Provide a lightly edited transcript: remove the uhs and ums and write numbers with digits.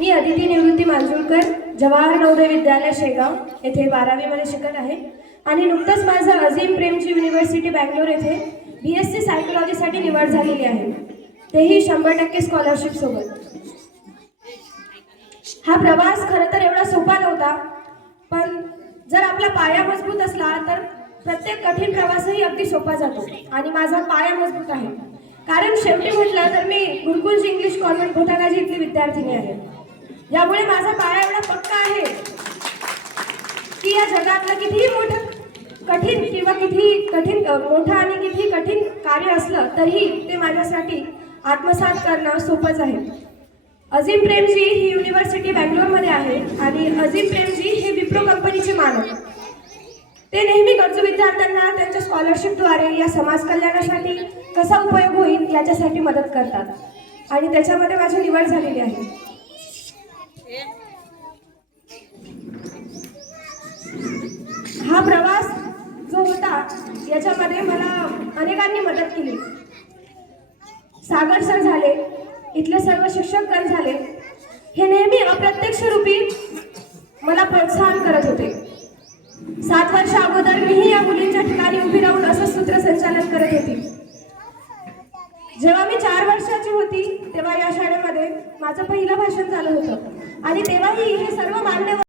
मी अदिती निवृत्ती मांजुळकर जवाहर नवोदय विद्यालय शेगाव येथे 12वी मध्ये शिकत आहे आणि नुकतंच माझं अजीम प्रेमजी युनिव्हर्सिटी बँगलोर येथे BSc सायकोलॉजीसाठी निवड झालेली आहे, तेही 100% स्कॉलरशिप सोबत। हा प्रवास खरं तर एवढा सोपा नव्हता, पण जर आपला पाया मजबूत असला तर प्रत्येक कठीण प्रवासही अगदी सोपा जातो आणि माझा पाया मजबूत आहे, कारण शेवटी म्हटलं तर मी गुरुकुल इंग्लिश कॉन्व्हेंट घोटाळाजी इथली विद्यार्थिनी आहे। यामुळे माझा पाया एवढा पक्का आहे की या जगातलं कितीही मोठं कठीण किंवा मोठं आणि किती कठीण कार्य असलं तरी ते माझ्यासाठी आत्मसात करणं सोपंच आहे। अजीम प्रेमजी ही युनिव्हर्सिटी बँगलोरमध्ये आहे आणि अजीम प्रेमजी हे विप्रो कंपनीचे मालक। ते नेहमी गरजू विद्यार्थ्यांना त्यांच्या स्कॉलरशिपद्वारे या समाज कल्याणासाठी कसा उपयोग होईल याच्यासाठी मदत करतात आणि त्याच्यामध्ये माझी निवड झालेली आहे। हा प्रवास जो होता याच्यामध्ये मला अनेकांनी मदत केली। सागर सर झाले, इथले सर्व शिक्षकगण झाले, हे नेहमी अप्रत्यक्ष रूपी मला प्रोत्साहन करत होते। 7 वर्ष अगोदर मीही या मुलींच्या ठिकाणी उभी राहून असं सूत्रसंचालन करत होती। जेव्हा मी 4 वर्षाची होती तेव्हा या शाळेमध्ये माझं पहिलं भाषण झालं होतं आणि तेव्हाही हे सर्व मान्यवर